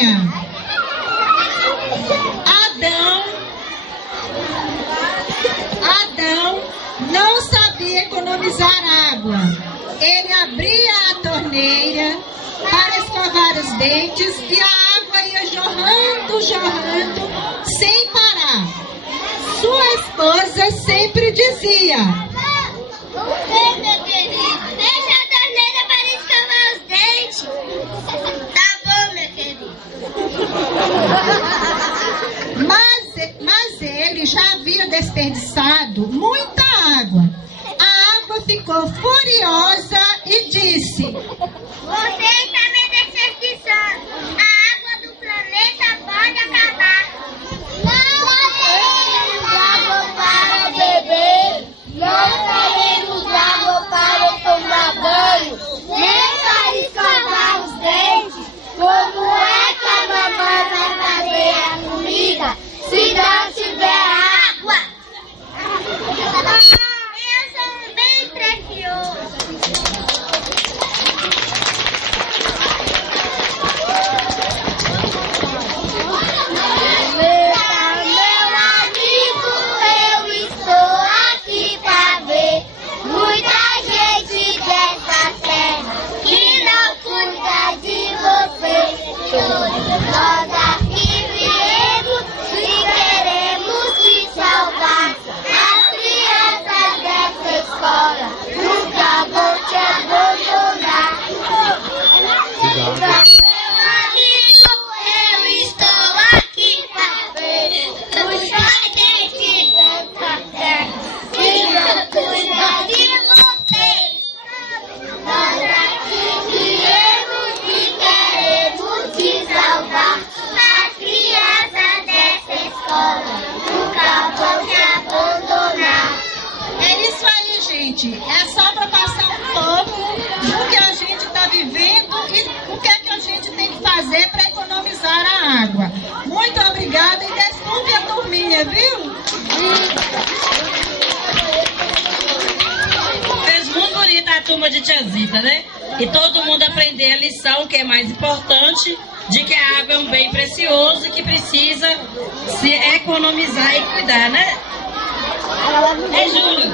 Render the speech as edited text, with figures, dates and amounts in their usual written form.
turminha. Adão não sabia economizar água. Ele abria a torneira para escovar os dentes e a água ia jorrando, sem parar. Sua esposa sempre dizia: meu querido, deixa a torneira para escovar os dentes. Tá bom, meu querido. Mas ele já havia desperdiçado muita água. A água ficou furiosa e disse: Você está me desperdiçando. A água do planeta pode acabar. Não teremos água para beber. Não teremos água para tomar banho. Nem para escovar os dentes. Como é que a mamãe vai fazer a comida se não tiver água? Eu sou bem precioso. Meu amigo, eu estou aqui pra ver muita gente dessa terra que não cuida de você. Nós aqui viemos e queremos te salvar. As crianças dessa escola nunca vão te abandonar. Meu amigo, eu estou aqui pra ver muita gente dessa terra que não cuida de você. Nós aqui viemos e queremos te salvar. As crianças dessa escola nunca vão te abandonar. É isso aí, gente. É só para passar um pouco do que a gente está vivendo e o que é que a gente tem que fazer para economizar a água. Muito obrigada e desculpe a turminha, viu? Fez muito bonita a turma de Tia Zita, né? E todo mundo aprender a lição, que é mais importante, de que a água é um bem precioso e que precisa se economizar e cuidar, né? É, Júlio?